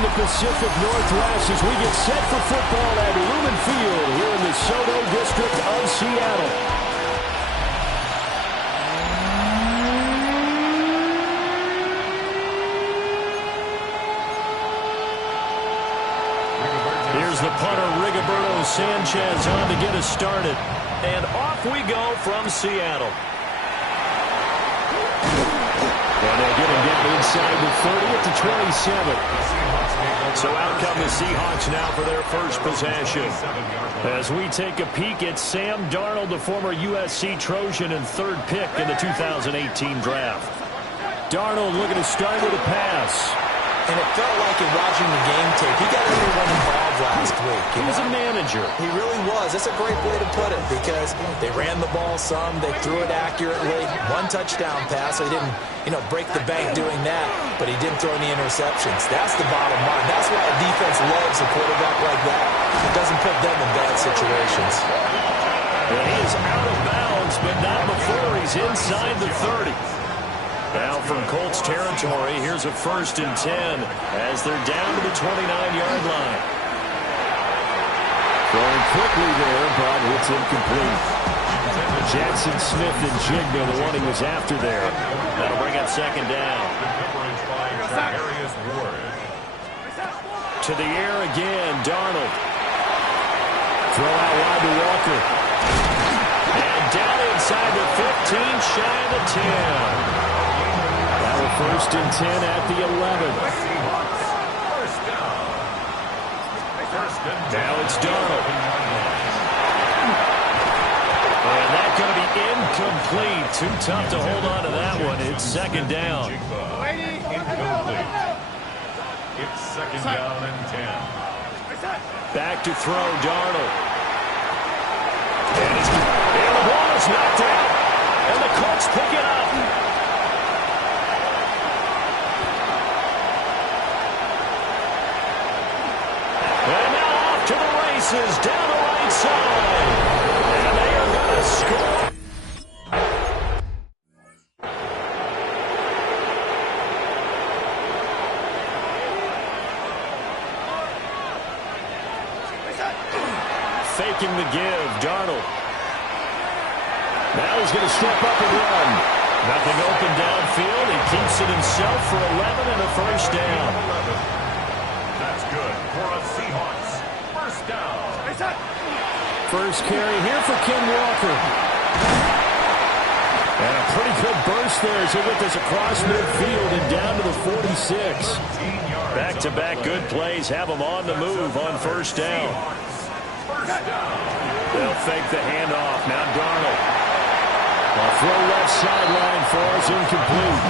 in the Pacific Northwest as we get set for football at Lumen Field here in the SoDo district of Seattle. Here's the punter, Rigoberto Sanchez, on to get us started. And off we go from Seattle. And they'll get him getting inside the 30 at the 27. So out come the Seahawks now for their first possession. As we take a peek at Sam Darnold, the former USC Trojan and third pick in the 2018 draft. Darnold looking to start with a pass. And it felt like in watching the game tape, he got everyone involved last week. He was a manager. He really was. That's a great way to put it because they ran the ball some, they threw it accurately. One touchdown pass, so he didn't, break the bank doing that, but he didn't throw any interceptions. That's the bottom line. That's why a defense loves a quarterback like that. It doesn't put them in bad situations. And he is out of bounds, but not before he's inside the 30. Now from Colts territory, here's a 1st and 10 as they're down to the 29-yard line. Throwing quickly there, but it's incomplete. Jackson Smith and Jigba, the one he was after there. That'll bring up 2nd down. To the air again, Darnold. Throw out wide to Walker. And down inside the 15, shy of the 10. Now a 1st and 10 at the 11. Now it's Darnold. And that's going to be incomplete. Too tough to hold on to that one. It's 2nd down. Incomplete. It's 2nd down and 10. Back to throw, Darnold. And the ball is knocked out. And the Colts pick it up. And now off to the races, down the right side. And they are going to score. Faking the give, Darnold. Now he's going to step up and run. Nothing open downfield. He keeps it himself for 11 and a 1st down. That's good for a Seahawks. 1st down. First carry here for Ken Walker. And a pretty good burst there as he went this across midfield and down to the 46. Back-to-back good plays have him on the move on 1st down. They'll fake the handoff. Now Darnold. A throw left sideline falls incomplete.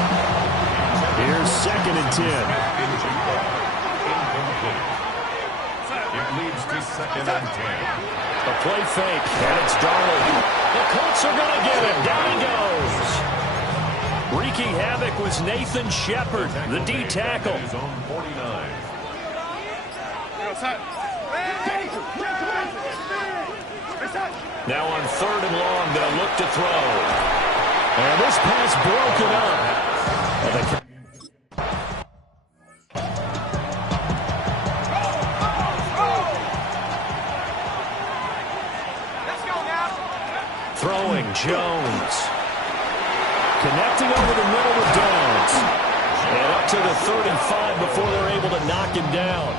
Here's 2nd and 10. It leads to 2nd and 10. A play fake, and it's Darnold. The Colts are going to get him. Down he goes. Wreaking havoc was Nathan Shepard, the D tackle. His own 49. Now on 3rd and long, they'll look to throw. And this pass broken up. Throwing, Jones. Connecting over the middle with Downs. And up to the 35 before they're able to knock him down.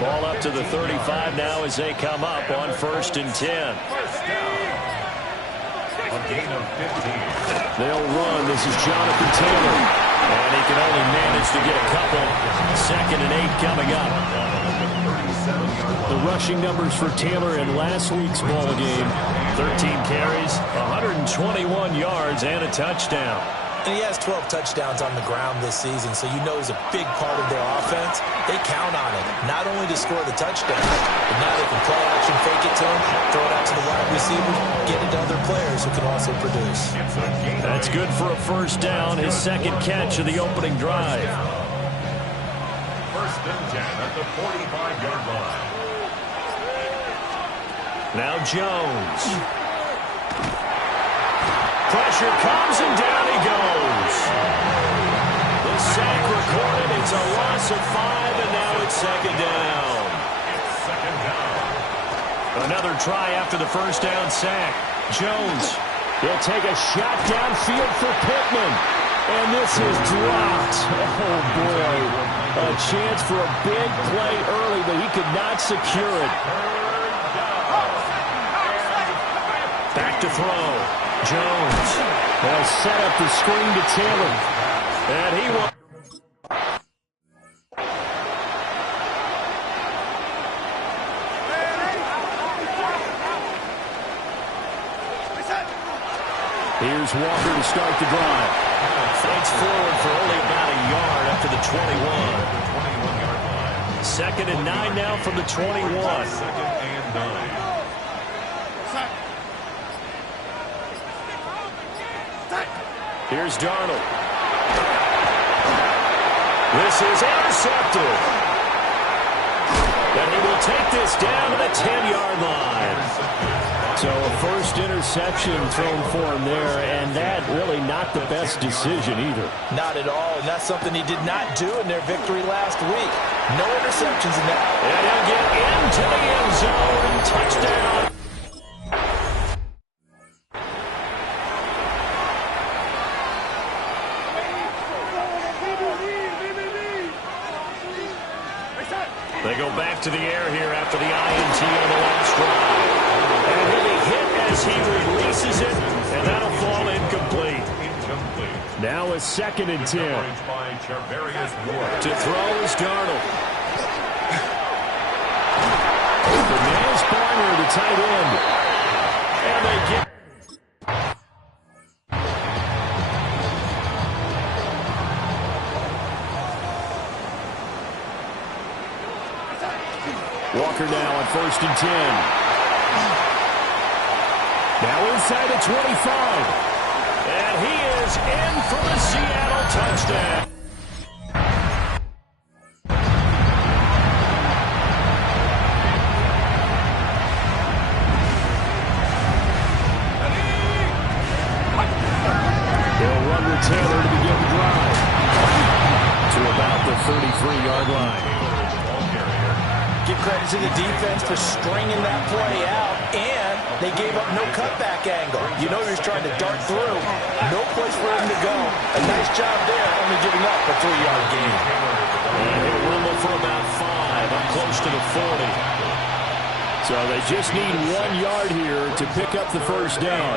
Ball up to the 35 now as they come up on 1st and 10. A gain of 15. They'll run. This is Jonathan Taylor. And he can only manage to get a couple. 2nd and 8 coming up. The rushing numbers for Taylor in last week's ball game. 13 carries, 121 yards, and a touchdown. And he has 12 touchdowns on the ground this season, so you know he's a big part of their offense. They count on it, not only to score the touchdown, but now they can play action, fake it to him, throw it out to the wide receiver, get it to other players who can also produce. That's good for a 1st down, his 2nd catch of the opening drive. 1st and 10 at the 45-yard line. Now Jones. Pressure comes and down he goes. The sack recorded. It's a loss of 5, and now it's second down. It's second down. Another try after the first down sack. Jones, he'll take a shot downfield for Pittman. And this is dropped. Oh, boy. A chance for a big play early, but he could not secure it. Back to throw. Jones has set up the screen to Taylor. And he will. Here's Walker to start the drive. Fights forward for only about a yard up to the 21. Second and 9 now from the 21. Second and 9. Here's Darnold. This is intercepted. And he will take this down to the 10-yard line. So a first interception thrown for him there, and that really not the best decision either. Not at all, and that's something he did not do in their victory last week. No interceptions in that. And he'll get into the end zone. Touchdown. They go back to the air here after the INT on the last drive. And he'll be hit as he releases it, and that'll fall incomplete. Now a second and 10. To throw is Darnold. The Nance Barner, the tight end. And they get. Walker now on first and 10. Now inside the 25. And he is in for the Seattle touchdown. They'll run with Taylor to begin the drive. To about the 33-yard line. Give credit to the defense for stringing that play out, and they gave up no cutback angle. You know he was trying to dart through. No place for him to go. A nice job there, only giving up a 3-yard gain. And he'll rumble for about 5, up close to the 40. So they just need 1 yard here to pick up the first down.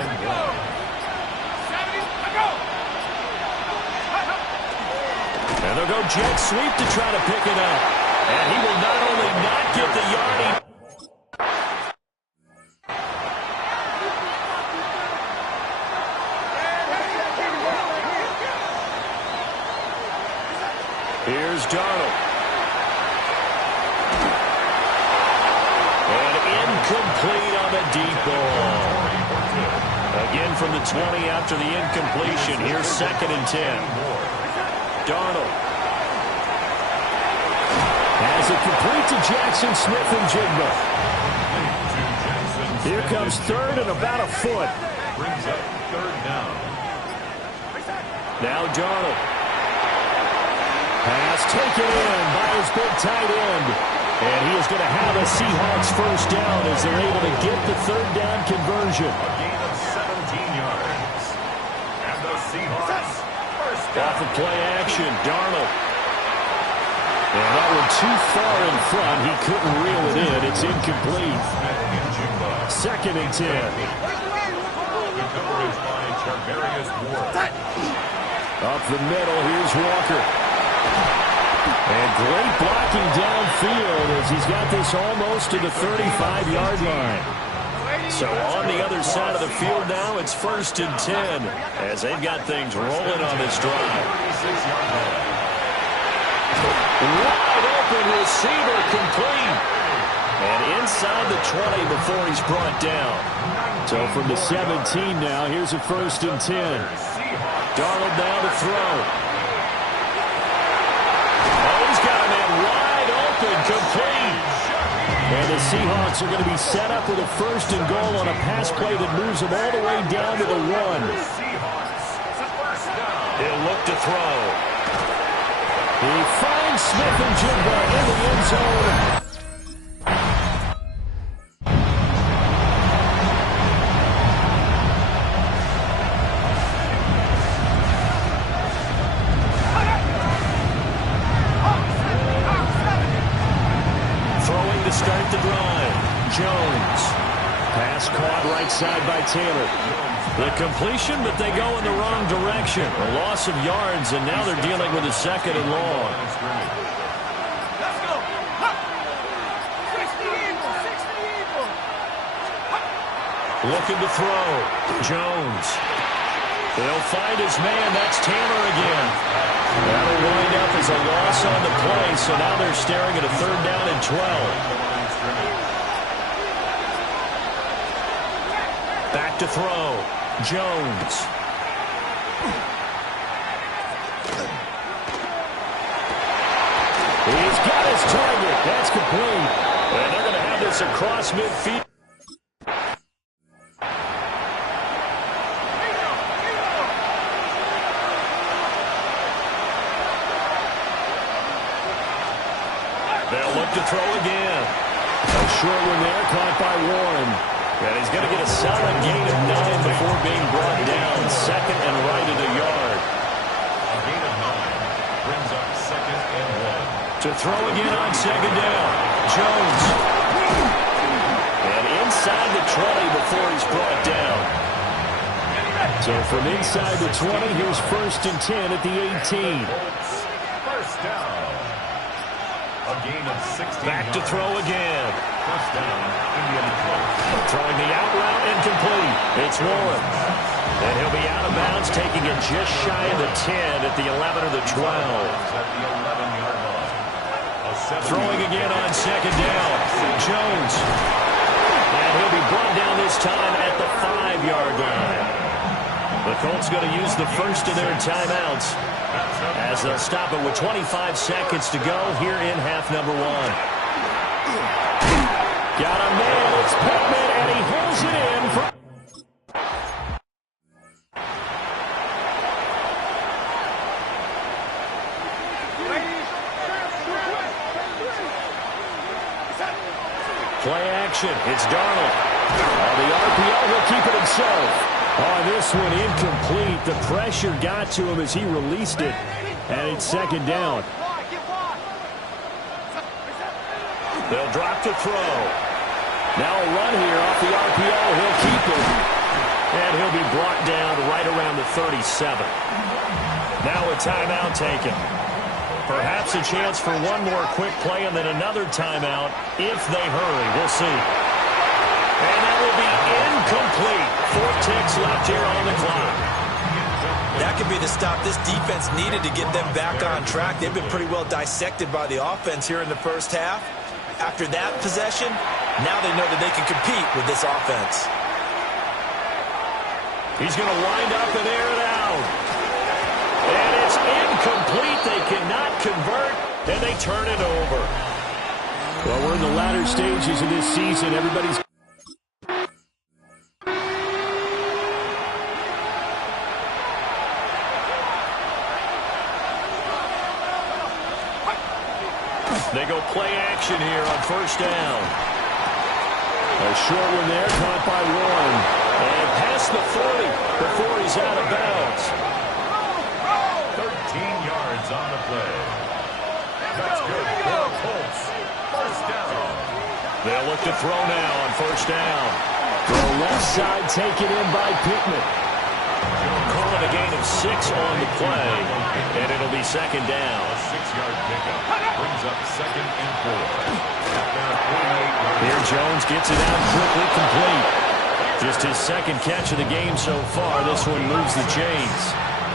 And they'll go jet sweep to try to pick it up. And he will not only not get the yardage. Here's Darnold. And incomplete on the deep ball. Again from the 20 after the incompletion. Here's second and 10. Darnold. Has it complete to Jackson Smith and Jigba. Here comes third and about a foot. Brings up third down. Now Darnold. Pass taken in by his big tight end. And he is going to have a Seahawks first down as they're able to get the third down conversion. A gain of 17 yards. And the Seahawks first down. Off of play action, Darnold. And that one too far in front. He couldn't reel it in. It's incomplete. Second and 10. Good coverage by Charvarius Ward. Up the middle, here's Walker. And great blocking downfield as he's got this almost to the 35-yard line. So on the other side of the field now, it's first and 10 as they've got things rolling on this drive. Wide open receiver complete. And inside the 20 before he's brought down. So from the 17 now, here's a first and 10. Darnold now to throw. Oh, he's got a man wide open, complete. And the Seahawks are going to be set up with a first and goal on a pass play that moves them all the way down to the 1. He'll look to throw. He finds Smith-Njigba in the end zone. Throwing to start the drive. Jones. Pass caught right side by Taylor. The completion, but they go in the wrong direction. A loss of yards, and now they're dealing with a second and long. Let's go. 60 Eagles. Looking to throw. Jones. They'll find his man. That's Taylor again. That'll wind up as a loss on the play, so now they're staring at a 3rd down and 12. Back to throw. Jones. He's got his target. That's complete. And they're going to have this across midfield. They'll look to throw again. A short one there, caught by Warren. And he's going to get a solid gain of 9 before being brought down. 2nd and right at a yard. A gain of 9 brings up 2nd and 1. To throw again on 2nd down. Jones. And inside the 20 before he's brought down. So from inside the 20, here's 1st and 10 at the 18. First down. A gain of 16. Back to throw again. First down, Indianapolis. Throwing the out route incomplete. It's Warren. And he'll be out of bounds, taking it just shy of the 10 at the 11 or the 12. At the 11-yard line. Throwing again on 2nd down. Jones. And he'll be brought down this time at the 5-yard line. The Colts going to use the first of their timeouts as they'll stop it with 25 seconds to go here in half number 1. Got a man, it's Pittman, and he holds it in for... Play action, it's Darnold. On the RPO, he'll keep it himself. On this one, incomplete. The pressure got to him as he released it, and it's 2nd down. They'll drop to throw. Now a run here off the RPO. He'll keep it. And he'll be brought down right around the 37. Now a timeout taken. Perhaps a chance for one more quick play and then another timeout if they hurry. We'll see. And that will be incomplete. 4 ticks left here on the clock. That could be the stop this defense needed to get them back on track. They've been pretty well dissected by the offense here in the first half. After that possession, now they know that they can compete with this offense. He's going to wind up and air it out. And it's incomplete. They cannot convert, and they turn it over. Well, we're in the latter stages of this season. Everybody's... They go play action here on 1st down. A short one there, caught by Warren. And past the 40 before he's out of bounds. 13 yards on the play. That's good for the Colts. First down. They'll look to throw now on 1st down. The left side taken in by Pittman. Calling a gain of 6 on the play, and it'll be 2nd down. A 6-yard pickup brings up 2nd and 4. Here Jones gets it out quickly, complete. Just his 2nd catch of the game so far. This one moves the chains.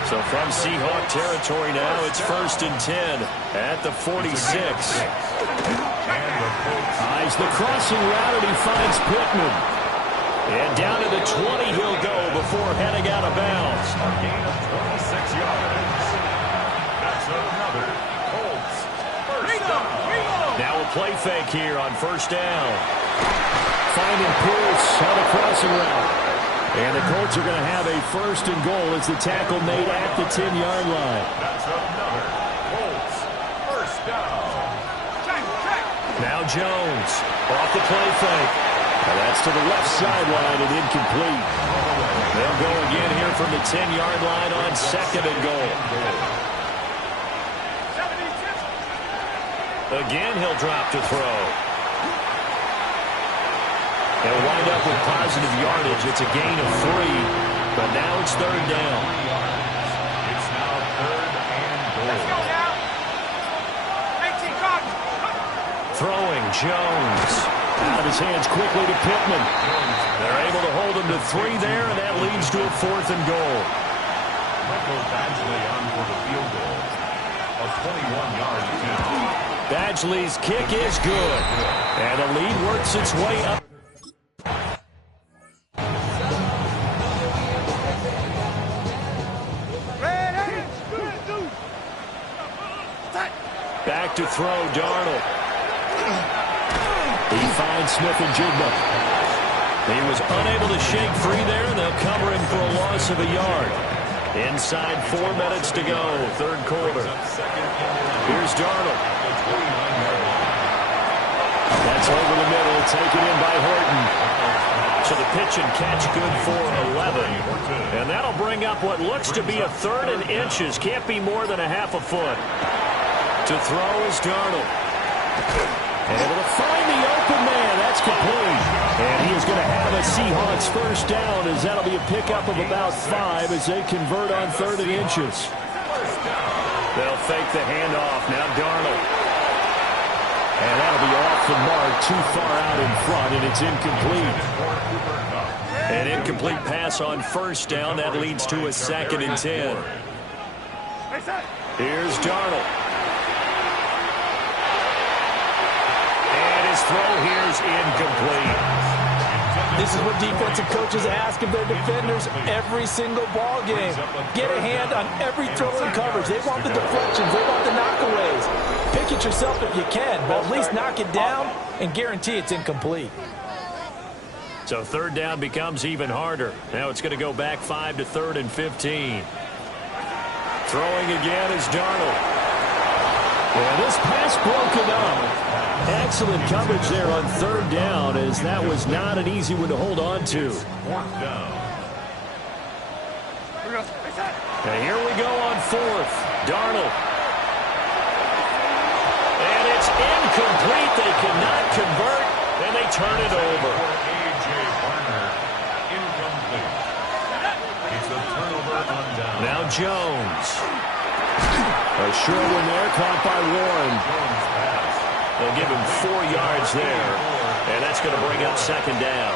So from Seahawk territory now, it's 1st and 10 at the 46. Eyes the crossing route, and he finds Pittman. And down to the 20 he'll go before heading out of bounds. A gain of 26 yards. That's another Colts first down. Now a play fake here on 1st down. Finding Pierce on the crossing route. And the Colts are going to have a 1st and goal as the tackle made at the 10-yard line. That's another Colts down. Now Jones off the play fake. And that's to the left sideline and incomplete. They'll go again here from the 10-yard line on 2nd and goal. Again, he'll drop to throw. They'll wind up with positive yardage. It's a gain of 3, but now it's 3rd down. It's now 3rd and goal. Let's go now. 18 cards. Throwing, Jones. Out of his hands quickly to Pittman. They're able to hold him to 3 there, and that leads to a 4th and goal. Michael Badgley on for the field goal. A 21-yard attempt. Badgley's kick is good. And the lead works its way up. Back to throw, Darnold. He finds Smith-Njigba. He was unable to shake free there, and they'll cover him for a loss of a yard. Inside 4 minutes to go, 3rd quarter. Here's Darnold. That's over the middle, taken in by Horton. So the pitch and catch good for 11. And that'll bring up what looks to be a 3rd and inches. Can't be more than a half a foot. To throw is Darnold. Able to find the open man. That's complete. And he is going to have a Seahawks first down, as that'll be a pickup of about 5 as they convert on 3rd and inches. They'll fake the handoff. Now Darnold. And that'll be off the mark, too far out in front, and it's incomplete. An incomplete pass on 1st down. That leads to a 2nd and 10. Here's Darnold. His throw here's incomplete. This is what defensive coaches ask of their defenders every single ball game. Get a hand on every throw and coverage. They want the deflections. They want the knockaways. Pick it yourself if you can, but at least knock it down and guarantee it's incomplete. So 3rd down becomes even harder. Now it's going to go back 5 to 3rd and 15. Throwing again is Darnold. Well, this pass broken up. Excellent coverage there on 3rd down, as that was not an easy one to hold on to. 4th down. And here we go on 4th. Darnold. And it's incomplete. They cannot convert, and they turn it over. A.J. Barner, incomplete. It's a turnover on down. Now Jones. A short one there, caught by Warren. They'll give him 4 yards there, and that's going to bring up 2nd down.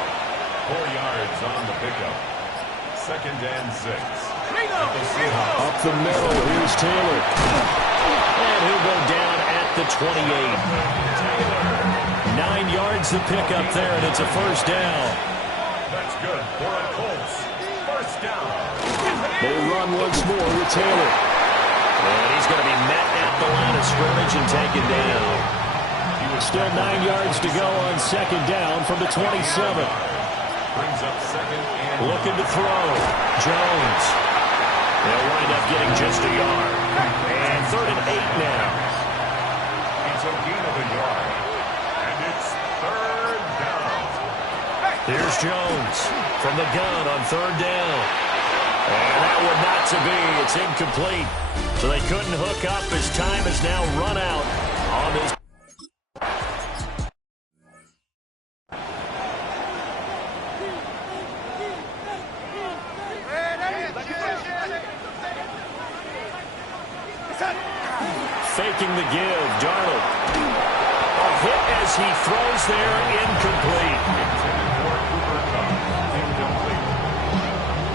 4 yards on the pickup. 2nd and 6. Up the middle, here's Taylor. And he'll go down at the 28. 9 yards the pickup there, and it's a 1st down. That's good for a Colts. 1st down. They run once more with Taylor. And he's going to be met at the line of scrimmage and taken down. Still 9 yards to go on 2nd down from the 27. Brings up 2nd and looking to throw. Jones. They'll wind up getting just a yard. And 3rd and 8 now. It's a gain of a yard. And it's 3rd down. Here's Jones from the gun on 3rd down. And that one not to be. It's incomplete. So they couldn't hook up as time has now run out on this. Faking the give, Darnold. A hit as he throws there, incomplete. Intended for Cooper Kupp. Incomplete.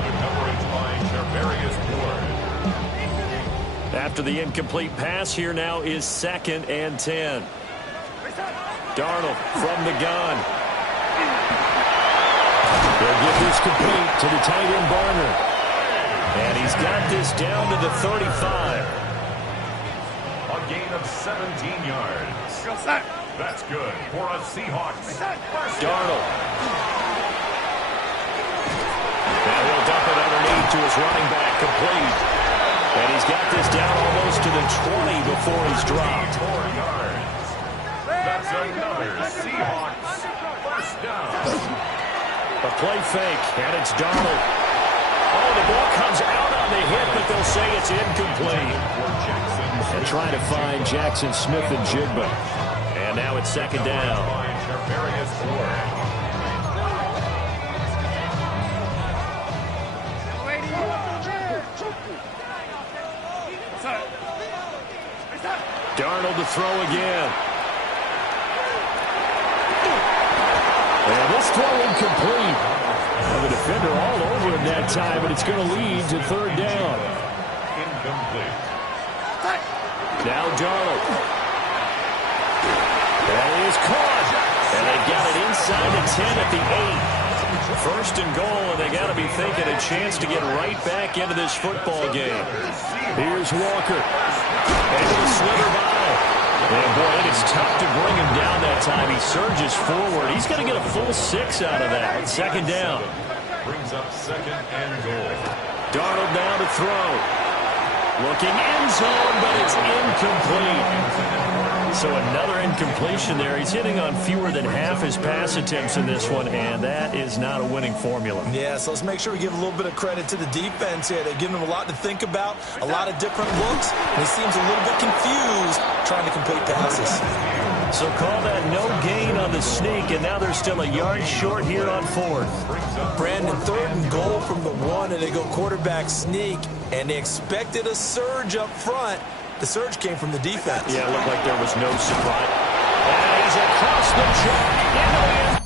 The coverage by Charvarius Ward. After the incomplete pass, here now is 2nd and 10. Darnold from the gun. They'll get this complete to the tight end Barner. And he's got this down to the 35. A gain of 17 yards. That's good for a Seahawks. Darnold. Now he'll dump it underneath to his running back, complete. And he's got this down almost to the 20 before he's dropped. 4 yards. That's another Seahawks first down. A play fake, and it's Darnold. Oh, the ball comes out on the hit, but they'll say it's incomplete. And trying to find Jackson Smith and Jigba. And now it's second down. Darnold to throw again. And this throw incomplete. The defender all over him that time, but it's going to lead to third down. Incomplete. Now Darnold. That is caught. And they got it inside the 10 at the 8. First and goal, and they got to be thinking a chance to get right back into this football game. Here's Walker. And he'll slither by. And boy, it's tough to bring him down that time. He surges forward. He's going to get a full 6 out of that. Second down. Brings up second and goal. Darnold now to throw. Looking end zone, but it's incomplete. So another incompletion there. He's hitting on fewer than half his pass attempts in this one, and that is not a winning formula. Yeah, so let's make sure we give a little bit of credit to the defense here. They've given him a lot to think about, a lot of different looks, and he seems a little bit confused trying to complete passes. So call that no gain on the sneak, and now they're still a yard short here on fourth. Brandon, third and goal from the 1, and they go quarterback sneak, and they expected a surge up front. The surge came from the defense. Yeah, it looked like there was no surprise. And he's across the chalk.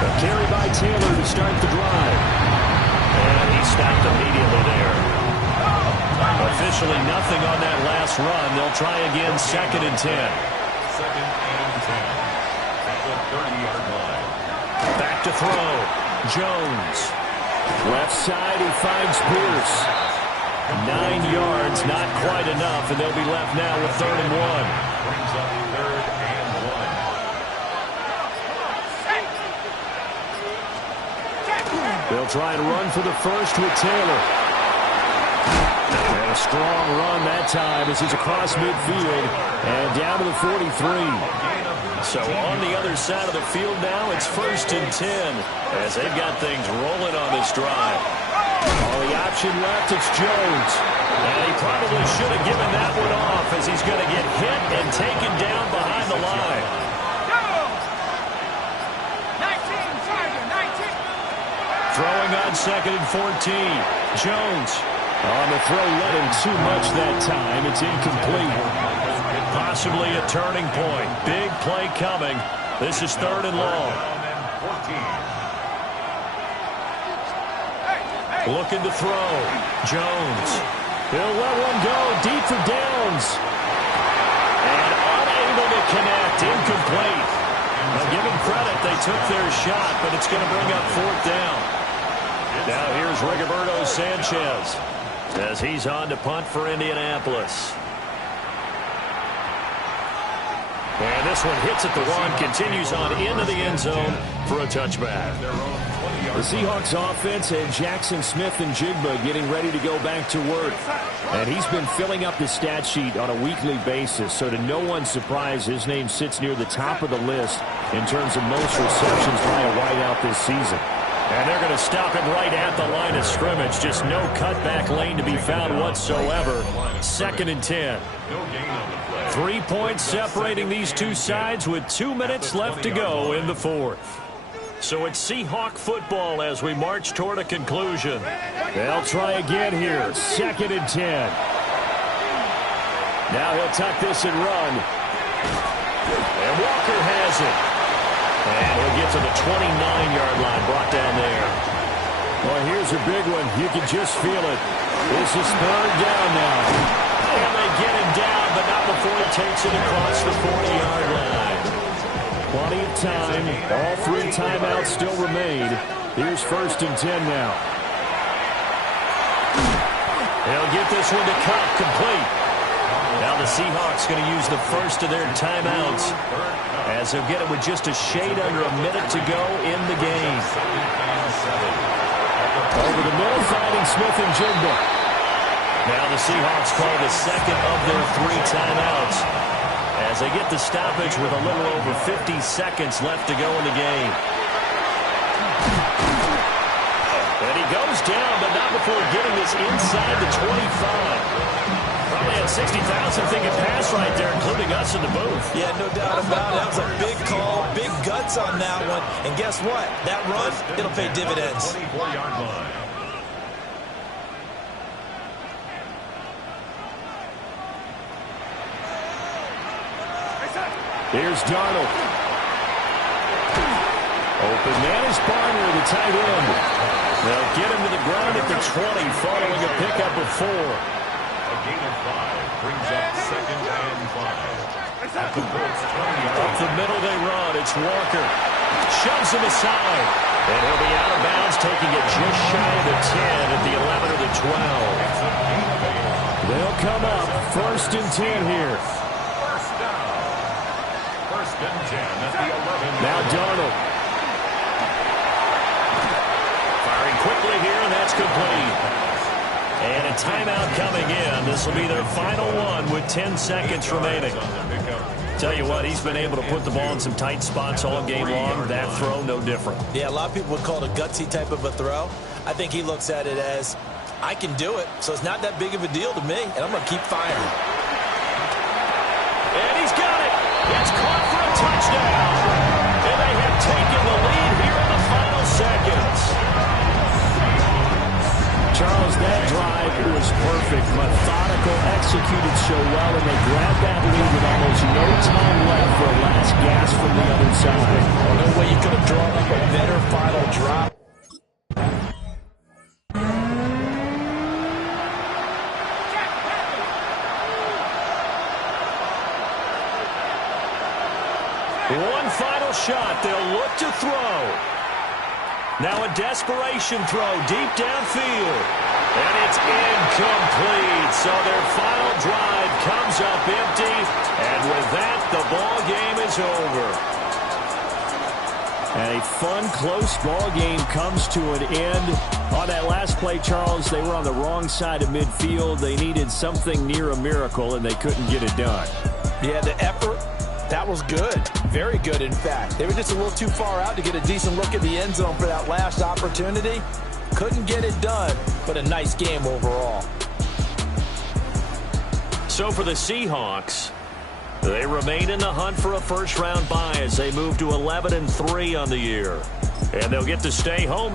A carry by Taylor to start the drive. And he stopped immediately there. Officially nothing on that last run. They'll try again, second and 10. Second and 10 at the 30-yard line. Back to throw. Jones. Left side, he finds Pierce. 9 yards, not quite enough, and they'll be left now with third and 1. Brings up third and 1. They'll try and run for the first with Taylor. And a strong run that time as he's across midfield and down to the 43. So on the other side of the field now, it's first and 10 as they've got things rolling on this drive. All the option left, it's Jones. And he probably should have given that one off as he's going to get hit and taken down behind the line. 19. Throwing on second and 14. Jones. On the throw, led him too much that time. It's incomplete. Possibly a turning point. Big play coming. This is third and long. Looking to throw. Jones. He'll let one go deep for Downs. And unable to connect. Incomplete. Now give him credit. They took their shot, but it's going to bring up fourth down. Now here's Rigoberto Sanchez as he's on to punt for Indianapolis. And this one hits at the 1, continues on into the end zone for a touchback. The Seahawks offense and Jackson Smith and Jigba getting ready to go back to work. And he's been filling up the stat sheet on a weekly basis, so to no one's surprise, his name sits near the top of the list in terms of most receptions by a wideout this season. And they're going to stop him right at the line of scrimmage. Just no cutback lane to be found whatsoever. Second and 10. 3 points separating these two sides with 2 minutes left to go in the fourth. So it's Seahawk football as we march toward a conclusion. They'll try again here. Second and 10. Now he'll tuck this and run. And Walker has it. And he'll get to the 29-yard line, brought down there. Well, here's a big one. You can just feel it. This is third down now. And they get him down, but not before he takes it across the 40-yard line. Plenty of time. All 3 timeouts still remain. Here's first and 10 now. They'll get this one to Cup complete. Now the Seahawks going to use the first of their timeouts as they'll get it with just a shade under a minute to go in the game. Over the middle, finding Smith-Njigba. Now the Seahawks call the second of their 3 timeouts as they get the stoppage with a little over 50 seconds left to go in the game. And he goes down, but not before getting this inside the 25. Probably had 60,000 thinking pass right there, including us in the booth. Yeah, no doubt about it. That was a big call, big guts on that one. And guess what? That run, it'll pay dividends. 24-yard line. Here's Darnold. Open man is Barner, the tight end. They'll get him to the ground at the 20 following a pickup of 4. A gain of 5 brings up 2nd and 5. At the Colts 20-yard Up the middle they run. It's Walker. Shoves him aside. And he'll be out of bounds, taking it just shy of the 10 at the 11 or the 12. It's a gain of 8. They'll come up 1st and 10 here. First down. 1st and 10 at the 11. Now Darnold. Firing quickly here, and that's complete. And a timeout coming in. This will be their final one with 10 seconds remaining. Tell you what, he's been able to put the ball in some tight spots all game long. That throw, no different. Yeah, a lot of people would call it a gutsy type of a throw. I think he looks at it as, I can do it, so it's not that big of a deal to me, and I'm going to keep firing. And he's got it. It's caught for a touchdown. And they have taken the lead here in the final seconds. Charles, that drive was perfect. Methodical, executed so well, and they grabbed that lead with almost no time left for a last gasp from the other side. No way you could have drawn up a better final drop. One final shot. They'll look to throw. Now a desperation throw deep downfield. And it's incomplete. So their final drive comes up empty. And with that, the ball game is over. And a fun, close ball game comes to an end. On that last play, Charles, they were on the wrong side of midfield. They needed something near a miracle, and they couldn't get it done. Yeah, the effort, that was good. Very good, in fact. They were just a little too far out to get a decent look at the end zone for that last opportunity. Couldn't get it done, but a nice game overall. So for the Seahawks, they remain in the hunt for a first-round bye as they move to 11-3 on the year. And they'll get to stay home.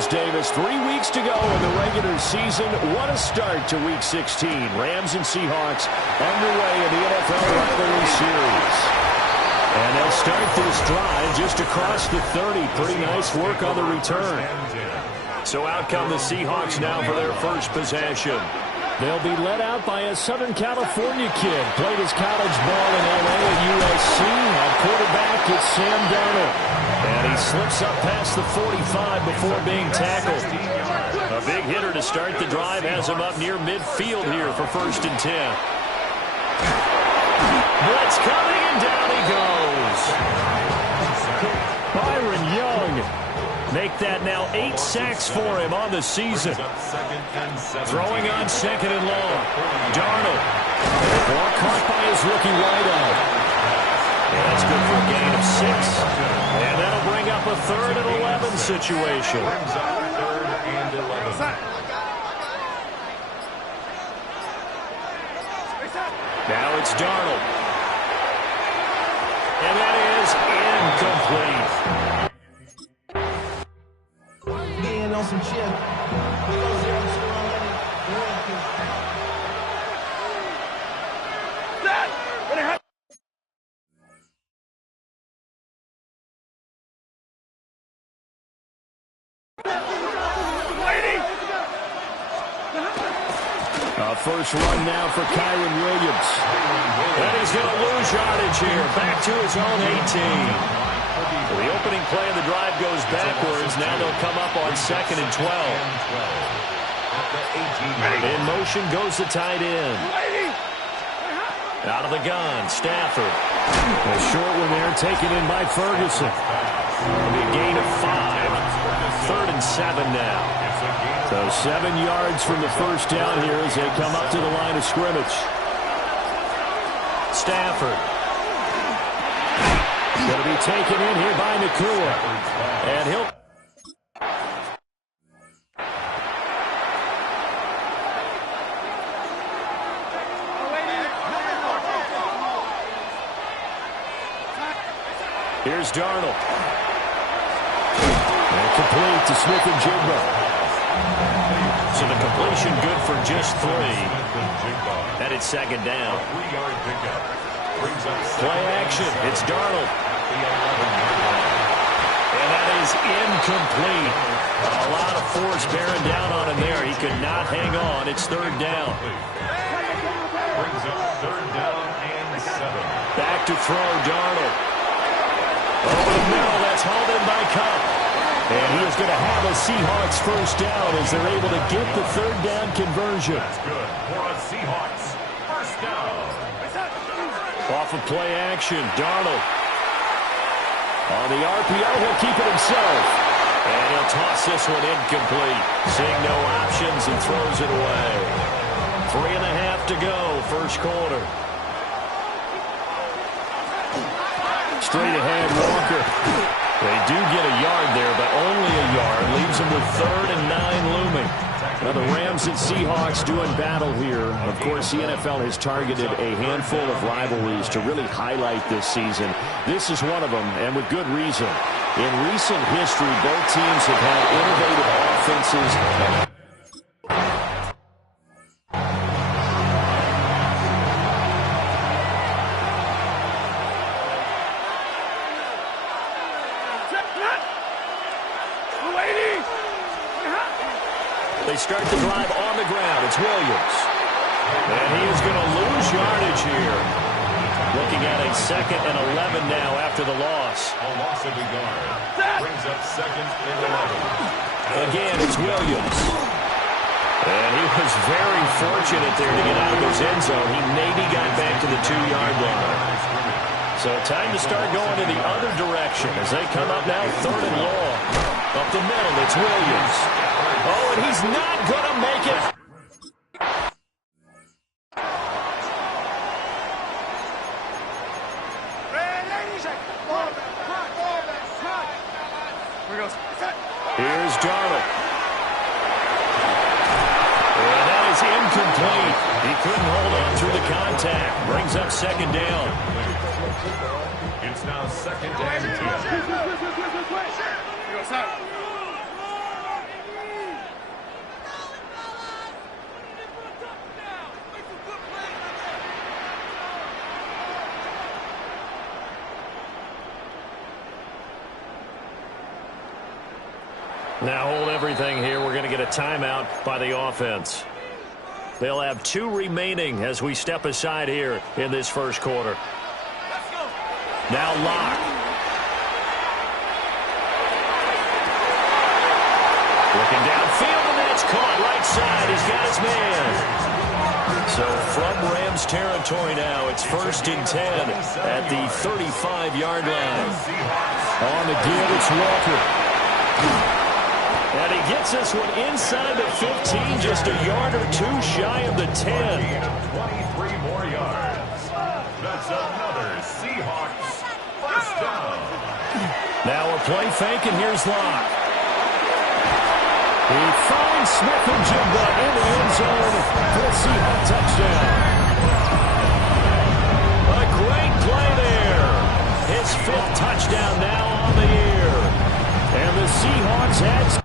Miles Davis. 3 weeks to go in the regular season. What a start to Week 16. Rams and Seahawks underway in the NFL rivalry series. And they'll start this drive just across the 30. Pretty nice work on the return. So out come the Seahawks now for their first possession. They'll be led out by a Southern California kid. Played his college ball in L.A. at USC. At quarterback, it's Sam Darnold. And he slips up past the 45 before being tackled. A big hitter to start the drive has him up near midfield here for 1st and 10. Blitz coming, and down he goes. Byron Young. Make that now 8 sacks for him on the season. Throwing on 2nd and long. Darnold. Ball caught by his rookie wideout. And that's good for a gain of 6. And that'll bring up a 3rd and 11 situation. Now it's Darnold. And that is incomplete. On some chip. We go 0-2 First run now for Kyren Williams. And he's going to lose yardage here. Back to his own 18. Well, the opening play of the drive goes backwards. Now they'll come up on 2nd and 12. In motion goes the tight end. Out of the gun, Stafford. A short one there, taken in by Ferguson. It'll be a gain of 5. 3rd and 7 now. So 7 yards from the first down here as they come up to the line of scrimmage. Stafford. Going to be taken in here by Nakua. And he'll... Here's Darnold. And complete to Smith-Njigba. So the completion good for just 3. And it's 2nd down. Play action. It's Darnold. And that is incomplete. A lot of force bearing down on him there. He could not hang on. It's 3rd down. Brings up 3rd down and 7. Back to throw, Darnold. Over the middle, that's hauled in by Kupp. And he is going to have a Seahawks first down as they're able to get the 3rd down conversion. That's good for a Seahawks first down. Off of play action, Darnold. On the RPO, he'll keep it himself. And he'll toss this one incomplete. Seeing no options and throws it away. 3.5 to go, first quarter. Straight ahead, Walker. They do get a yard there, but only a yard. Leaves them with 3rd and 9 looming. Now the Rams and Seahawks doing battle here. Of course, the NFL has targeted a handful of rivalries to really highlight this season. This is one of them, and with good reason. In recent history, both teams have had innovative offenses. They start the drive on the ground. It's Williams. And he is going to lose yardage here. Looking at a 2nd and 11 now after the loss. A loss of a yard. Brings up 2nd and 11. Again, it's Williams. And he was very fortunate there to get out of his end zone. He maybe got back to the 2-yard line. So time to start going in the other direction as they come up now 3rd and long. Up the middle, it's Williams. Oh, and he's not going to make it. Here's Darnold. And that is incomplete. He couldn't hold on through the contact. Brings up 2nd down. It's now 2nd and 10. Now hold everything here. We're going to get a timeout by the offense. They'll have 2 remaining as we step aside here in this first quarter. Now Locke. Looking downfield, and that's caught right side. He's got his man. So from Rams territory now, it's 1st and 10 at the 35-yard line. On the give, it's Walker. And he gets this one inside the 15, just a yard or 2 shy of the 10. 23 more yards. That's another Seahawks first down. Now a play fake, and here's Locke. He finds Smith-Njigba in the end zone for a Seahawks touchdown. A great play there. His 5th touchdown now on the year. And the Seahawks had...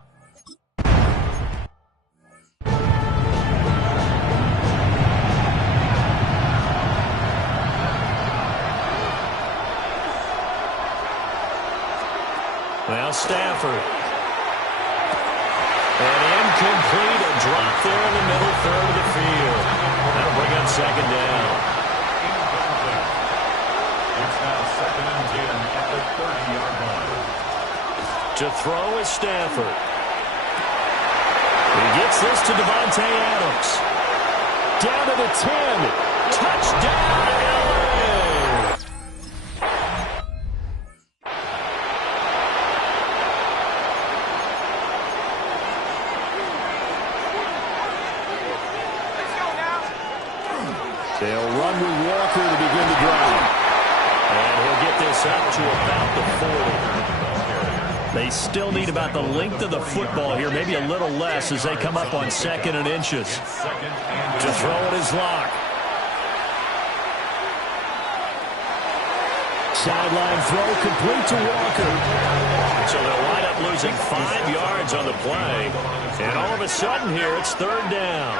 Now Stafford. And incomplete, a drop there in the middle third of the field. That'll bring up 2nd down. It's now 2nd and 10 at the 30-yard line. To throw is Stafford. He gets this to Devontae Adams. Down to the 10. Touchdown, LA! They'll run with Walker to begin the drive. And he'll get this up to about the 40. They still need about the length of the football here, maybe a little less as they come up on 2nd and inches. To throw it is Locke. Sideline throw complete to Walker. So they'll wind up losing 5 yards on the play. And all of a sudden here, it's 3rd down.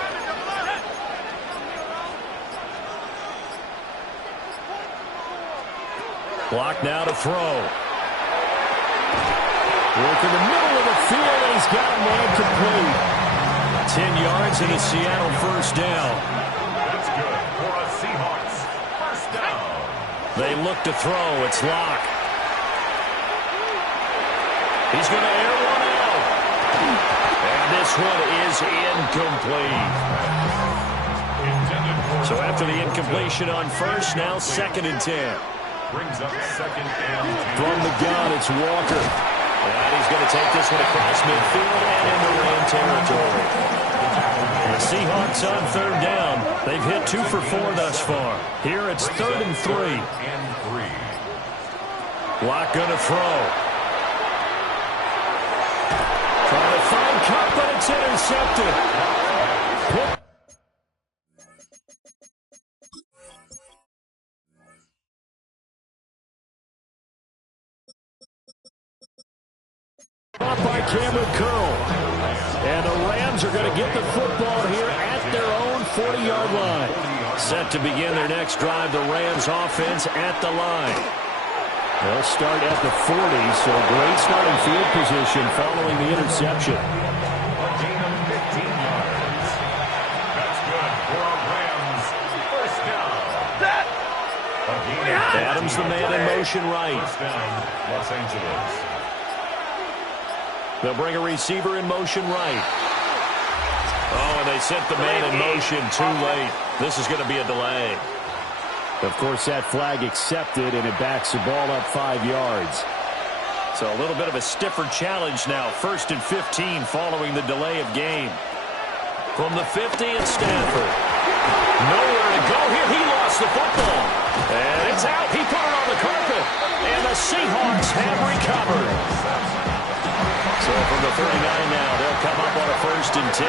Block now to throw. Work in the middle of the field, and he's got him man complete. 10 yards and a Seattle first down. That's good for a Seahawks first down. They look to throw. It's Locke. He's going to air one out. And this one is incomplete. So after the incompletion on first, now 2nd and 10. Brings up 2nd and 10. From the gun, it's Walker. And he's going to take this one across midfield and into Ram territory. The Seahawks on 3rd down. They've hit 2 for 4 thus far. Here it's 3rd and 3. Locke going to throw. Trying to find Kupp, but it's intercepted. Caught by Cameron Curl. And the Rams are going to get the football here at their own 40-yard line. Set to begin their next drive, the Rams offense at the line. They'll start at the 40, so great starting field position following the interception. A gain of 15 yards. That's good for a Rams first down. Adams the man in motion right. First down, Los Angeles. They'll bring a receiver in motion right. Oh, and they sent the man in motion too late. This is going to be a delay. Of course, that flag accepted, and it backs the ball up 5 yards. So a little bit of a stiffer challenge now. 1st and 15 following the delay of game. From the 50, it's Stafford. Nowhere to go here. He lost the football. And it's out. He put it on the carpet. And the Seahawks have recovered. So from the 39 now, they'll come up on a 1st and 10.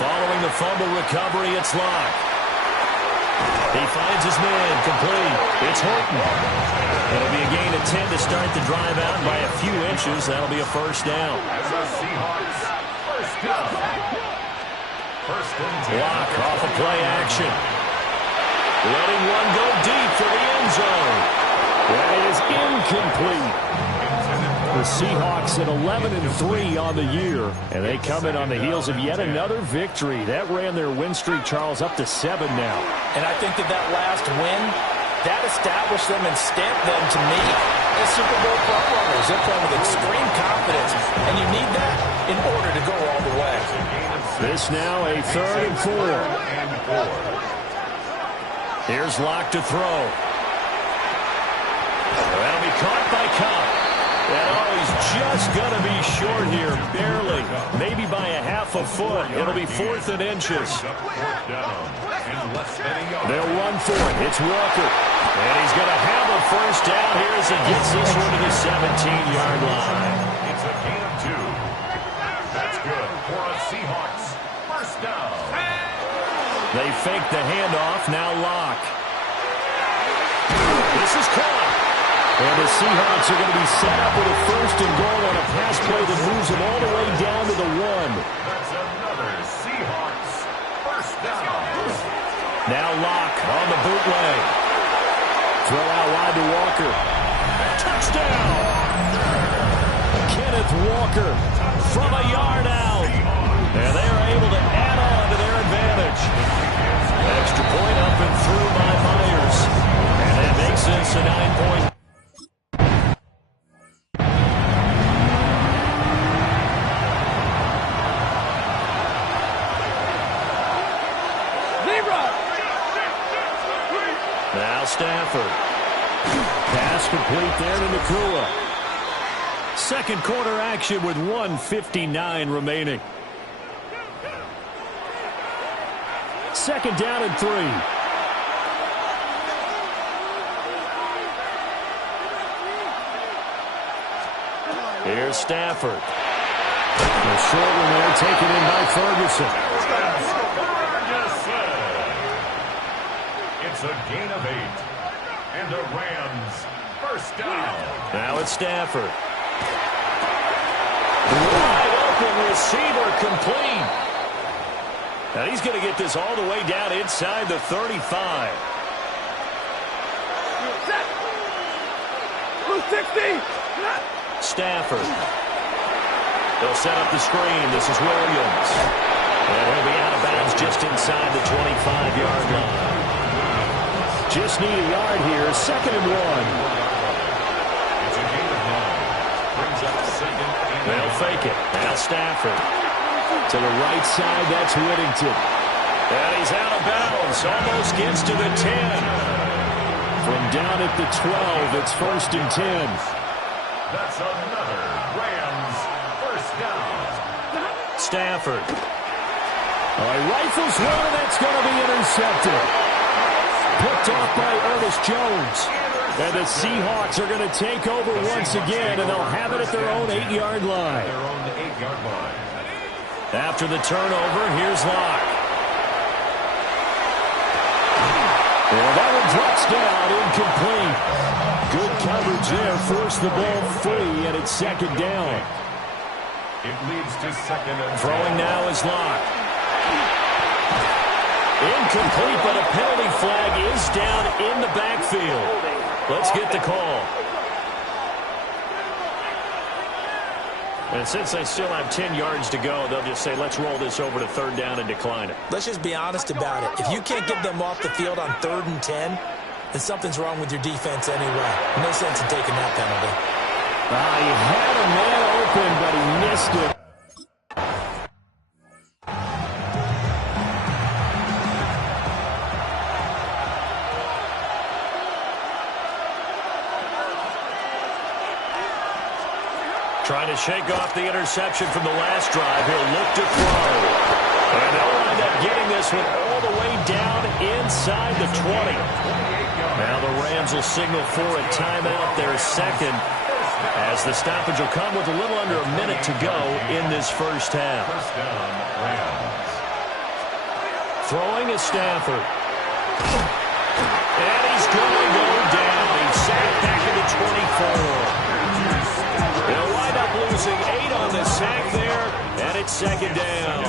Following the fumble recovery, it's Locke. He finds his man complete. It's Horton. It'll be a gain of 10 to start the drive out. By a few inches, that'll be a first down. As a Seahawks first down. 1st and 10. Locke off of play action. Letting one go deep for the end zone. That is incomplete. Intended for The Seahawks at 11-3 on the year, and they come in on the heels of yet another victory. That ran their win streak, Charles, up to 7 now. And I think that last win, that established them and stamped them, to me, as Super Bowl frontrunners. They're playing with extreme confidence, and you need that in order to go all the way. This now a 3rd and 4. Here's Locke to throw. That'll be caught by Cobb. And he's just going to be short here, barely. Maybe by a half a foot. It'll be 4th and inches. They'll run for it. It's Walker. And he's going to have a first down here as he gets this one to the 17-yard line. It's a gain of 2. That's good for a Seahawks first down. They fake the handoff. Now Locke. This is caught. And the Seahawks are going to be set up with a 1st and goal on a pass play that moves them all the way down to the 1. That's another Seahawks first down. Now Locke on the bootleg. Throw out wide to Walker. Touchdown! Kenneth Walker from a yard out. And they are able to add on to their advantage. Extra point up and through by Myers. And that makes this a 9-point. Now Stafford. Pass complete there to Nacua. Second quarter action with 1:59 remaining. 2nd down and 3. Here's Stafford. The short one there taken in by Ferguson. It's a gain of 8. And the Rams first down. Now it's Stafford. Wide open receiver complete. Now he's going to get this all the way down inside the 35. 60. Stafford. They'll set up the screen. This is Williams. And he'll be out of bounds just inside the 25-yard line. Just need a yard here. 2nd and 1. It's a gain of 9. Brings up 2nd and 1. They'll fake it. Now Stafford. To the right side, that's Whittington. And he's out of bounds. Almost gets to the 10. From down at the 12, it's 1st and 10. That's another Rams first down. Stafford. Rifles one, that's going to be intercepted. Picked off by Ernest Jones. And the Seahawks are going to take over once again, and they'll have it at their own 8-yard line. After the turnover, here's Locke. And that one drops down, incomplete. Good coverage there, forced the ball free, and it's 2nd down. It leads to 2nd and 10. Throwing now is Locke. Incomplete, but a penalty flag is down in the backfield. Let's get the call. And since they still have 10 yards to go, they'll just say, let's roll this over to 3rd down and decline it. Let's just be honest about it. If you can't get them off the field on 3rd and 10, then something's wrong with your defense anyway. No sense in taking that penalty. He had a man open, but he missed it. Trying to shake off the interception from the last drive. He'll look to throw. And they'll wind up getting this one all the way down inside the 20. Now the Rams will signal for a timeout, their 2nd, as the stoppage will come with a little under a minute to go in this first half. First down, Rams. Throwing is Stafford. And he's going to go down. He's sacked back at the 24. They'll wind up losing 8 on the sack there, and it's 2nd down.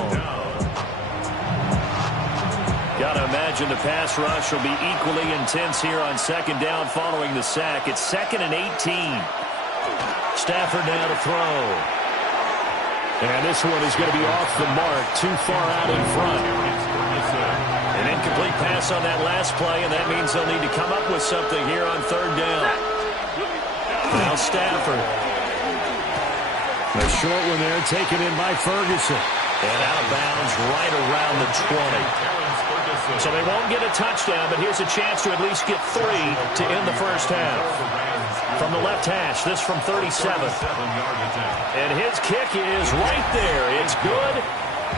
Got to imagine the pass rush will be equally intense here on 2nd down following the sack. It's 2nd and 18. Stafford now to throw. And this one is going to be off the mark, too far out in front. An incomplete pass on that last play, and that means they'll need to come up with something here on third down. Now Stafford. A short one there, taken in by Ferguson. And out of bounds right around the 20. So they won't get a touchdown, but here's a chance to at least get 3 to end the first half. From the left hash, this from 37. And his kick is right there. It's good.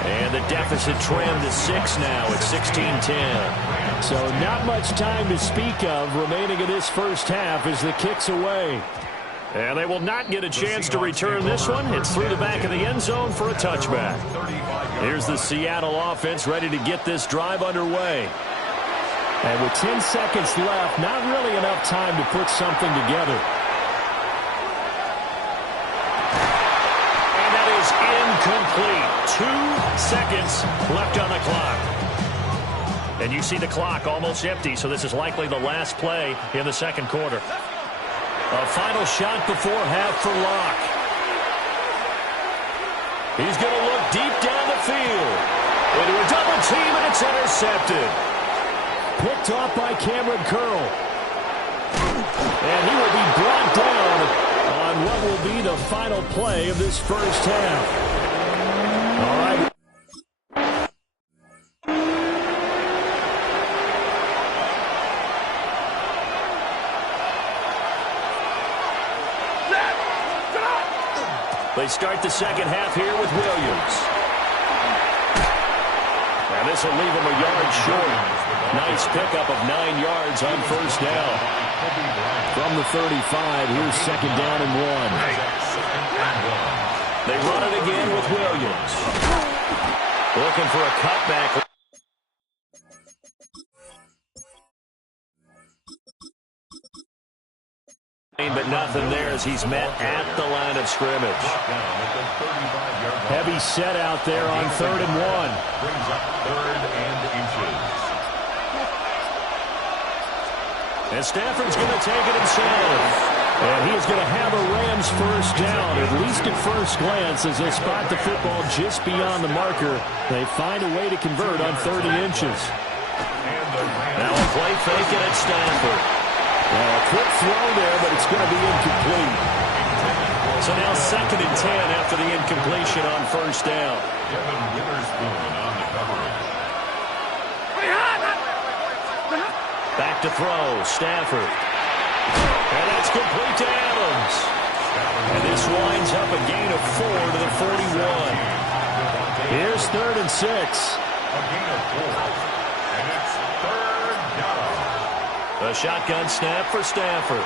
And the deficit trimmed to 6 now at 16-10. So not much time to speak of remaining in this first half as the kick's away. And they will not get a chance to return this one. It's through the back of the end zone for a touchback. Here's the Seattle offense ready to get this drive underway. And with 10 seconds left, not really enough time to put something together. And that is incomplete. 2 seconds left on the clock. And you see the clock almost empty, so this is likely the last play in the second quarter. A final shot before half for Locke. He's going to look deep down the field. Into a double team, and it's intercepted. Picked off by Cameron Curl. And he will be brought down on what will be the final play of this first half. All right. They start the second half here with Williams. And this will leave him a yard short. Nice pickup of 9 yards on first down. From the 35, here's second down and 1. They run it again with Williams. Looking for a cutback. But nothing there as he's met at the line of scrimmage. Heavy set out there on third and 1. Brings up third and inches. And Stafford's going to take it himself. And he is going to have a Rams first down, at least at first glance, as they spot the football just beyond the marker. They find a way to convert on 30 inches. Now a play fake and it's Stafford. Well, a quick throw there, but it's going to be incomplete. So now second and 10 after the incompletion on first down. Devin Witherspoon on the coverage. Back to throw, Stafford. And that's complete to Adams. And this winds up a gain of 4 to the 41. Here's third and 6. A gain of 4. And it's third down. A shotgun snap for Stafford.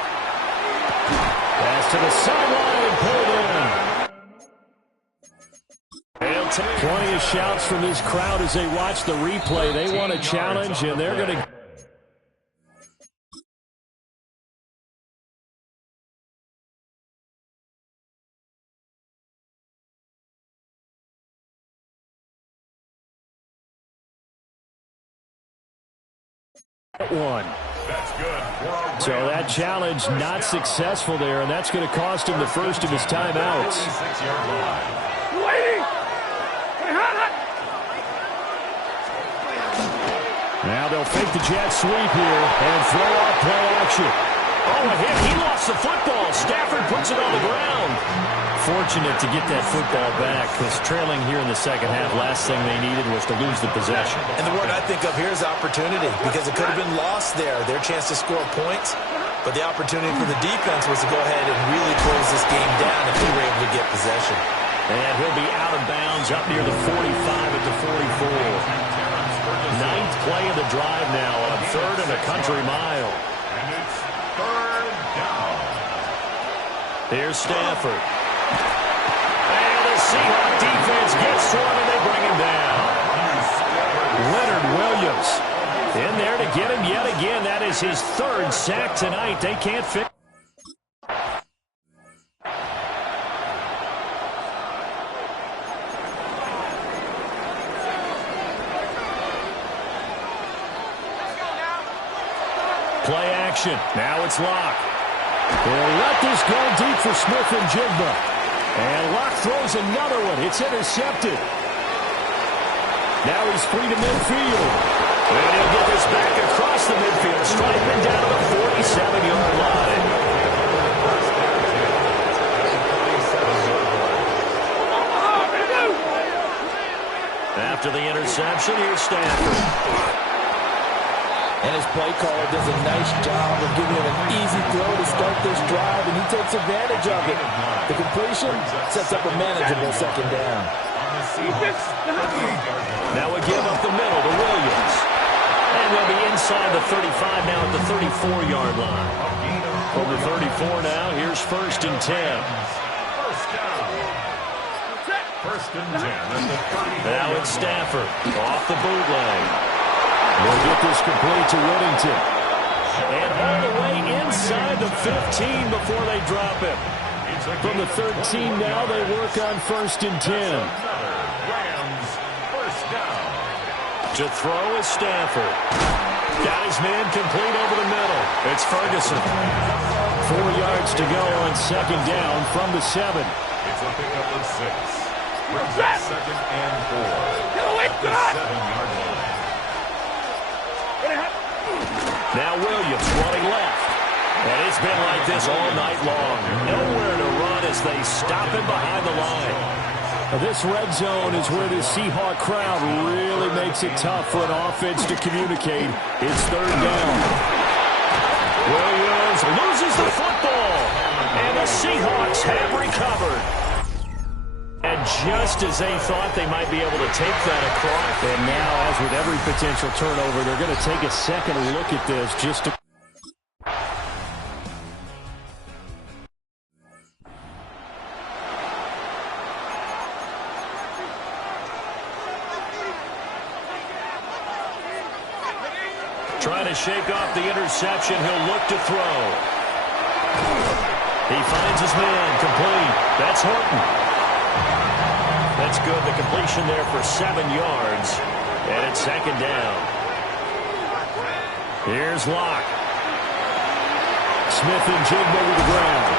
Pass to the sideline and pulled in. Plenty of shouts from this crowd as they watch the replay. They want a challenge, and they're going to... one. That's good. So that challenge not successful there, and that's going to cost him the first of his timeouts. 46-yard line. Now they'll fake the jet sweep here and throw off play action. Oh, a hit. He lost the football. Stafford puts it on the ground. Fortunate to get that football back, because trailing here in the second half, last thing they needed was to lose the possession. And the word I think of here is opportunity, because it could have been lost there, their chance to score points. But the opportunity for the defense was to go ahead and really close this game down if they were able to get possession. And he'll be out of bounds up near the 45 at the 44. Ninth play of the drive now on third and a country mile. And it's third down. Here's Stafford. And the Seahawks defense gets to him and they bring him down. Leonard Williams in there to get him yet again. That is his third sack tonight. They can't fix. Play action. Now it's Locke. They'll let this go deep for Smith and Jigba. And Locke throws another one. It's intercepted. Now he's free to midfield. And he'll get this back across the midfield, striping down to the 47-yard line. After the interception, here's Stafford. And his play caller does a nice job of giving him an easy throw to start this drive, and he takes advantage of it. The completion sets up a manageable second down. Now we give up the middle to Williams. And they'll be inside the 35 now at the 34-yard line. From the 34 now, here's 1st and 10. First and 10 at the 30. Now it's Stafford off the bootleg. They'll get this complete to Whittington. And all the way inside the 15 before they drop him. From the 13 now, they work on 1st and 10. Rams, first down. To throw is Stafford. Got his man complete over the middle. It's Ferguson. 4 yards to go on 2nd down from the 7. It's a pickup of 6. Brings up 2nd and 4. At the 7-yard line. Now Williams running left. And it's been like this all night long. Nowhere to run as they stop him behind the line. This red zone is where the Seahawk crowd really makes it tough for an offense to communicate. It's 3rd down. Williams loses the football. And the Seahawks have recovered. And just as they thought they might be able to take that across. And now, as with every potential turnover, they're going to take a second look at this just to... Trying to shake off the interception. He'll look to throw. He finds his man complete. That's Horton. That's good. The completion there for 7 yards. And it's 2nd down. Here's Locke. Smith and Jigba to the ground.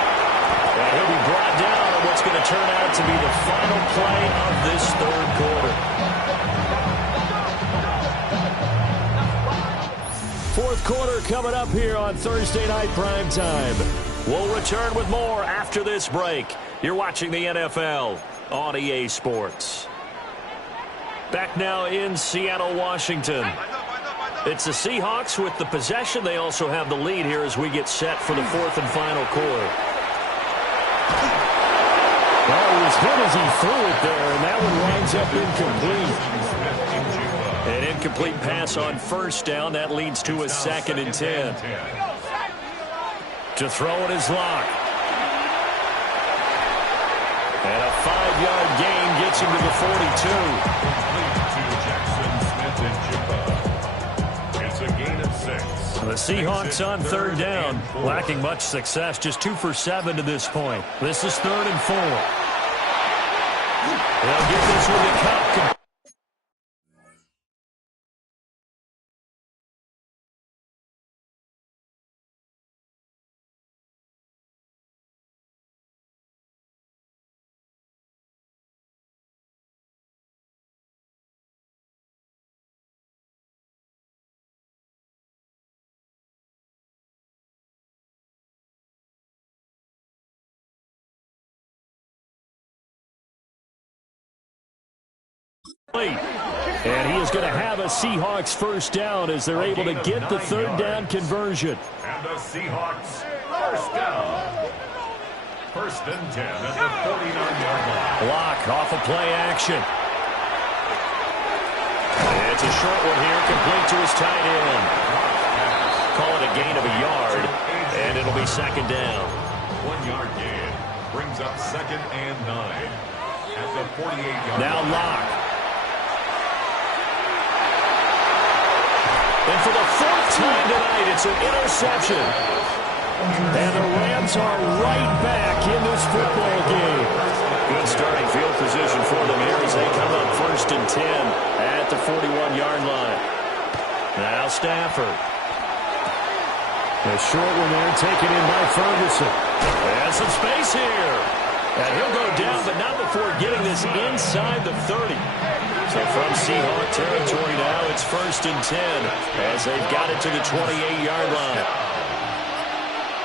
And he'll be brought down on what's going to turn out to be the final play of this 3rd quarter. 4th quarter coming up here on Thursday Night Primetime. We'll return with more after this break. You're watching the NFL on EA Sports. Back now in Seattle, Washington. It's the Seahawks with the possession. They also have the lead here as we get set for the 4th and final quarter. Well, it was hit as he threw it there, and that one winds up incomplete. An incomplete pass on 1st down. That leads to a 2nd and 10. To throw it is Locke. And a 5-yard gain gets him to the 42. It's a gain of 6. The Seahawks on 3rd down, lacking much success, just 2 for 7 to this point. This is 3rd and 4. They'll get this one to Cup. And he is going to have a Seahawks 1st down as they're able to get the 3rd down conversion. And the Seahawks 1st down. 1st and 10 at the 49-yard line. Locke off of play action. It's a short one here, complete to his tight end. Call it a gain of a yard, and it'll be 2nd down. 1-yard gain brings up 2nd and 9 at the 48-yard line. Now Locke. And for the 4th time tonight, it's an interception. And the Rams are right back in this football game. Good starting field position for them here as they come up 1st and 10 at the 41-yard line. Now Stafford. A short one there, taken in by Ferguson. Has some space here. And he'll go down, but not before getting this inside the 30. So from Seahawk territory now, it's 1st and 10 as they've got it to the 28-yard line.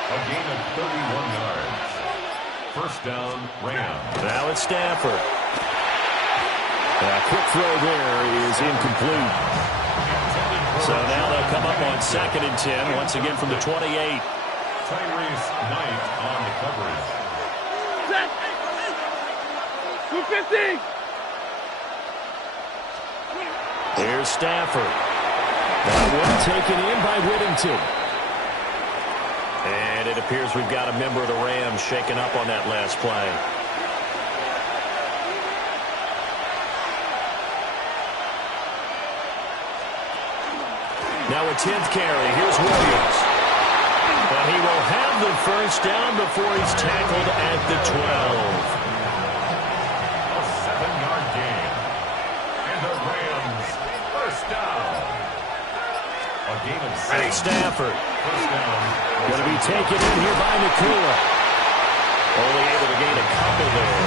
A gain of 31 yards. First down, Rams. Now it's Stafford. A quick throw there is incomplete. So now they'll come up on 2nd and 10, once again from the 28. Tyrese Knight on the coverage. 250. Here's Stafford. That one taken in by Whittington. And it appears we've got a member of the Rams shaken up on that last play. Now a 10th carry. Here's Williams. And he will have the first down before he's tackled at the 12. A 7-yard gain. And the Rams first down. A gain of 6. Stafford. First down. Going to be taken in here by Nakua. Only able to gain a couple there.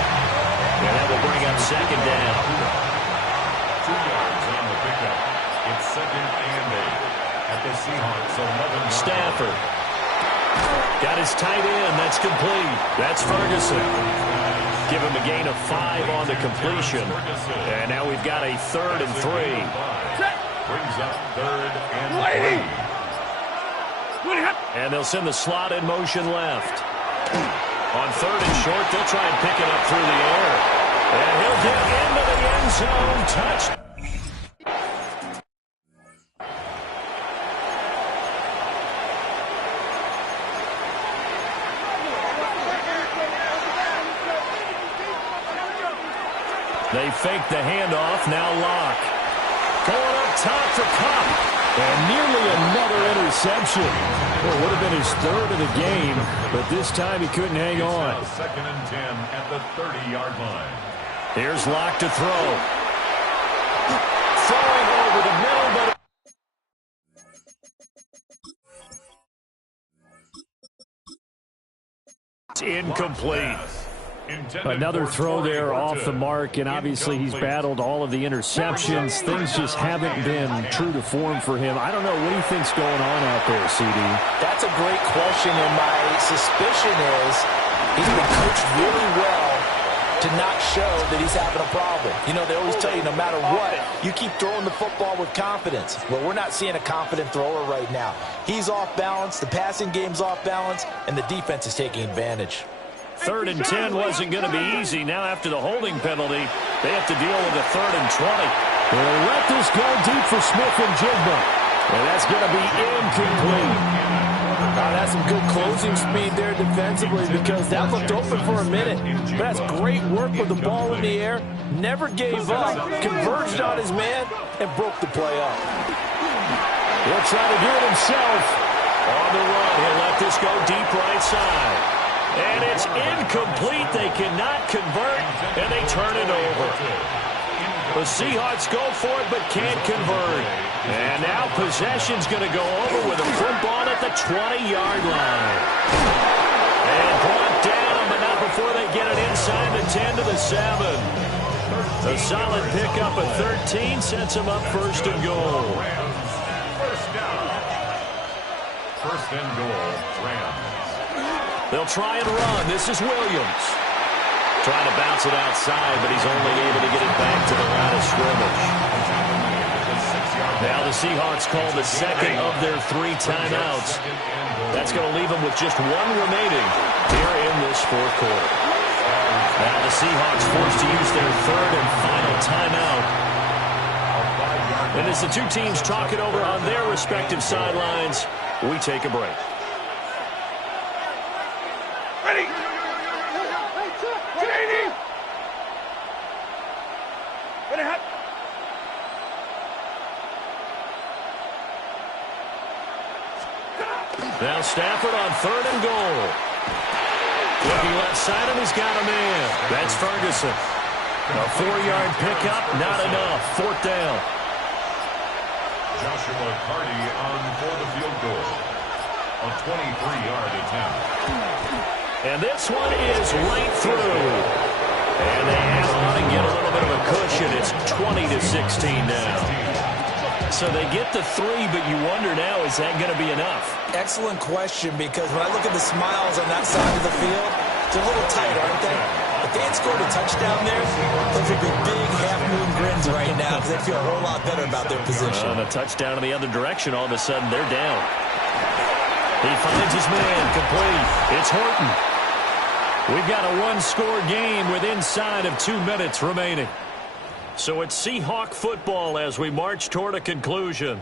And that will bring up 2nd down. 2 yards on the pickup. It's 2nd and 8. At the Seahawks 11. Stafford. Got his tight end. That's complete. That's Ferguson. Give him a gain of 5 on the completion. And now we've got a 3rd and 3. Brings up 3rd and 3. And they'll send the slot in motion left. On 3rd and short, they'll try and pick it up through the air. And he'll get into the end zone. Touch. They fake the handoff. Now Locke. Going up top for Kupp. And nearly another interception. Well, it would have been his 3rd of the game, but this time he couldn't hang on. 2nd and 10 at the 30-yard line. Here's Locke to throw. Throwing over the middle, but it's incomplete. Another throw there off the mark, and obviously he's battled all of the interceptions. Things just haven't been true to form for him. I don't know. What do you think's going on out there, CD? That's a great question, and my suspicion is he's been coached really well to not show that he's having a problem. You know, they always tell you no matter what, you keep throwing the football with confidence. Well, we're not seeing a confident thrower right now. He's off balance, the passing game's off balance, and the defense is taking advantage. 3rd and 10 wasn't going to be easy. Now after the holding penalty, they have to deal with a 3rd and 20. They'll let this go deep for Smith and Jigba. And that's going to be incomplete. That's some good closing speed there defensively because that looked open for a minute. But that's great work with the ball in the air. Never gave up. Converged on his man and broke the play up. He'll try to do it himself. On the run, he'll let this go deep right side. And it's incomplete. They cannot convert, and they turn it over. The Seahawks go for it, but can't convert. And now possession's going to go over with a football at the 20-yard line. And brought down, but not before they get it inside the 10 to the 7. A solid pickup of 13 sets them up 1st and goal. First down. 1st and goal, Rams. They'll try and run. This is Williams. Trying to bounce it outside, but he's only able to get it back to the line of scrimmage. Now the Seahawks call the 2nd of their 3 timeouts. That's going to leave them with just 1 remaining here in this 4th quarter. Now the Seahawks forced to use their 3rd and final timeout. And as the 2 teams talk it over on their respective sidelines, we take a break. Ready. Now Stafford on 3rd and goal. Looking left side, and he's got a man. That's Ferguson. A 4-yard pickup, not enough. 4th down. Joshua Carty on for the field goal. A 23-yard attempt. And this one is right through. And they hang on and get a little bit of a cushion. It's 20-16 now. So they get the 3, but you wonder now, is that going to be enough? Excellent question, because when I look at the smiles on that side of the field, they're a little tight, aren't they? If they had scored a touchdown there, those would be big half-moon grins right now because they feel a whole lot better about their position. And a touchdown in the other direction, all of a sudden they're down. He finds his man, complete. It's Horton. We've got a one-score game with inside of 2 minutes remaining. So it's Seahawk football as we march toward a conclusion.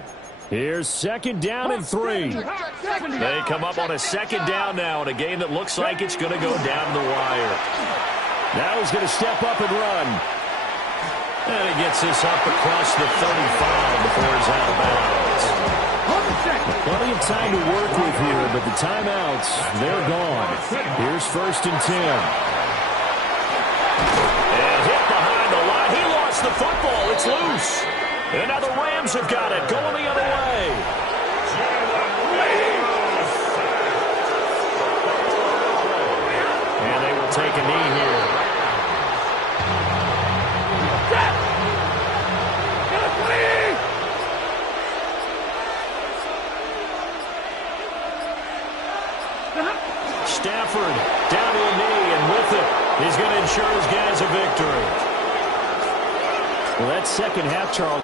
Here's 2nd down and 3. They come up on a 2nd down now in a game that looks like it's going to go down the wire. Now he's going to step up and run. And he gets this up across the 35 before he's out of bounds. Plenty of time to work with here, but the timeouts, they're gone. Here's 1st and 10. And hit behind the line. He lost the football. It's loose. And now the Rams have got it, going the other way. And they will take a knee here. Stafford down to a knee, and with it, he's going to ensure his guys a victory. Well, that second half, Charles.